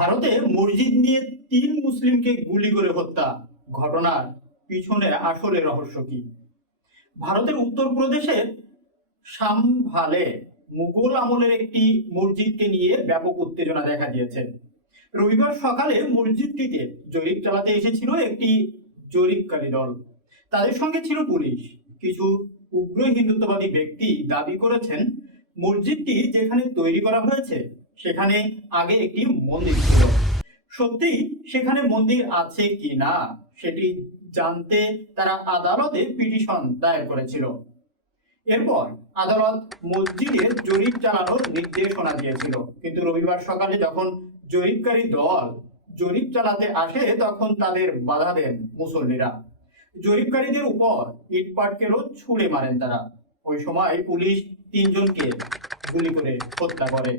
ভারতে মসজিদ নিয়ে তিন মুসলিমকে গুলি করে হত্যা। ঘটনার পিছনে আসলে রহস্য কি? ভারতের উত্তরপ্রদেশের সামভালে মুঘল আমলের একটি মসজিদকে নিয়ে ব্যাপক উত্তেজনা দেখা দিয়েছে। রবিবার সকালে মসজিদটিতে জরিপ চালাতে এসেছিল একটি জরিপকারী দল। তাদের সঙ্গে ছিল পুলিশ। কিছু উগ্র হিন্দুত্ববাদী ব্যক্তি দাবি করেছেন, মসজিদটি যেখানে তৈরি করা হয়েছে সেখানে আগে একটি মন্দির ছিল। সত্যি সেখানে মন্দির আছে কি না সেটি জানতে তারা আদালতে পিটিশন দায়ের করেছিল। এরপর আদালত মসজিদে জরিপ চালানোর নির্দেশনা দিয়েছিল। কিন্তু রবিবার সকালে যখন জরিপকারী দল জরিপ চালাতে আসে, তখন তাদের বাধা দেন মুসল্লিরা। জরিপকারীদের উপর ইট পাটকেলও ছুড়ে মারেন তারা। ওই সময় পুলিশ তিনজনকে গুলি করে হত্যা করে।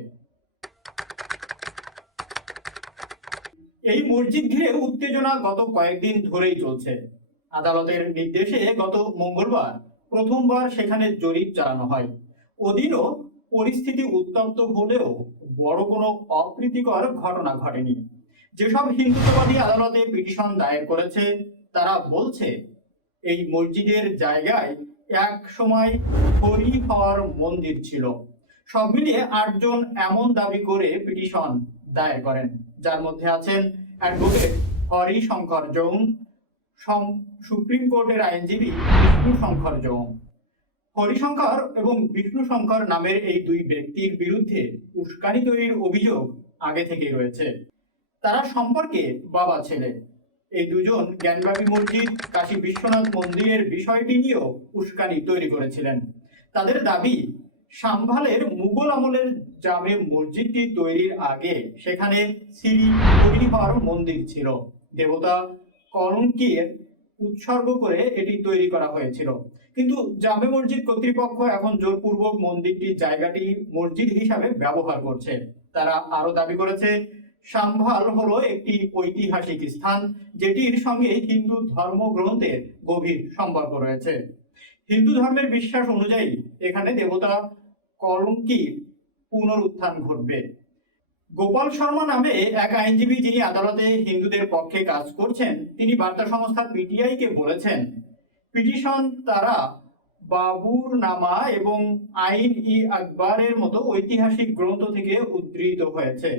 এই মসজিদ ঘিরে উত্তেজনা গত কয়েকদিন ধরেই চলছে। আদালতের নির্দেশে গত মঙ্গলবার প্রথমবার সেখানে জরিপ চালানো হয়। ওদিনও পরিস্থিতি উত্তপ্ত হলেও বড় কোনো অপ্রীতিকর ঘটনা ঘটেনি। যেসব হিন্দুত্ববাদী আদালতে পিটিশন দায়ের করেছে, তারা বলছে, এই মসজিদের জায়গায় এক সময় হরি হওয়ার মন্দির ছিল। সব মিলিয়ে আটজন এমন দাবি করে পিটিশন দায়ের করেন। যার মধ্যে আছেন অ্যাডভোকেট হরি শঙ্কর জৌন সুপ্রিম কোর্টের আইনজীবী বিষ্ণু শঙ্কর জৌন। হরিশঙ্কর এবং বিষ্ণু শঙ্কর নামের এই দুই ব্যক্তির বিরুদ্ধে উস্কানি তৈরির অভিযোগ আগে থেকেই রয়েছে। তারা সম্পর্কে বাবা ছেলে। এই দুজন জ্ঞানবাপী মসজিদ, কাশী বিশ্বনাথ মন্দিরের বিষয়টি নিয়েও উস্কানি তৈরি করেছিলেন। তাদের দাবি সাম্ভালের মুঘল আমলের জামে মসজিদটি তৈরির আগে সেখানে শ্রী হরিহর মন্দির ছিল। দেবতা কলঙ্কির উৎসর্গ করে এটি তৈরি করা হয়েছিল। কিন্তু জামে মসজিদ কর্তৃপক্ষ এখন জোরপূর্বক মন্দিরটির জায়গাটি মসজিদ হিসাবে ব্যবহার করছে। তারা আরও দাবি করেছে, সাম্ভাল হলো একটি ঐতিহাসিক স্থান যেটির সঙ্গে হিন্দু ধর্মগ্রন্থের গভীর সম্পর্ক রয়েছে। হিন্দু ধর্মের বিশ্বাস অনুযায়ী এখানে দেবতা কলঙ্কির পুনরুত্থান ঘটবে। গোপাল শর্মা নামে এক আইনজীবী যিনি আদালতে হিন্দুদের পক্ষে কাজ করছেন, তিনি বার্তা সংস্থা পিটিআই কে বলেছেন, পিটিশন তারা বাবুর নামা এবং আইন ই আকবরের মতো ঐতিহাসিক গ্রন্থ থেকে উদ্ধৃত হয়েছে,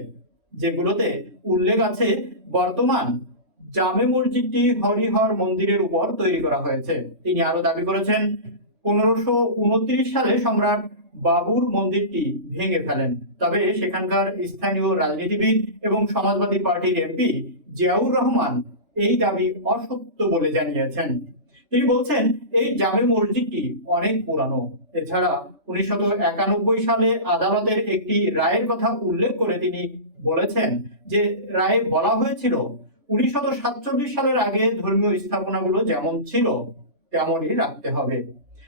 যেগুলোতে উল্লেখ আছে, বর্তমান জামে মসজিদটি হরিহর মন্দিরের উপর তৈরি করা হয়েছে। তিনি আরও দাবি করেছেন, পনেরোশো সালে সম্রাট বাবুর মন্দিরটি ভেঙে ফেলেন। তবে সেখানকার স্থানীয় রাজনীতিবিদ এবং সমাজবাদী পার্টির এমপি জিয়াউর রহমান এই দাবি অসত্য বলে জানিয়েছেন। তিনি বলছেন, এই জামে মসজিদটি অনেক পুরানো। এছাড়া উনিশশো একানব্বই সালে আদালতের একটি রায়ের কথা উল্লেখ করে তিনি বলেছেন যে, রায়ে বলা হয়েছিল, উনিশশো সাতচল্লিশ সালের আগে ধর্মীয় স্থাপনাগুলো যেমন ছিল, তেমনই রাখতে হবে।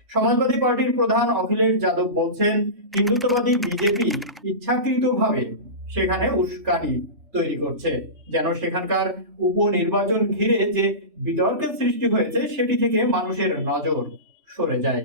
সমাজবাদী পার্টির প্রধান অখিলেশ যাদব বলছেন, হিন্দুত্ববাদী বিজেপি ইচ্ছাকৃতভাবে সেখানে উস্কানি তৈরি করছে। যেন সেখানকার উপনির্বাচন ঘিরে যে বিতর্কের সৃষ্টি হয়েছে, সেটি থেকে মানুষের নজর সরে যায়।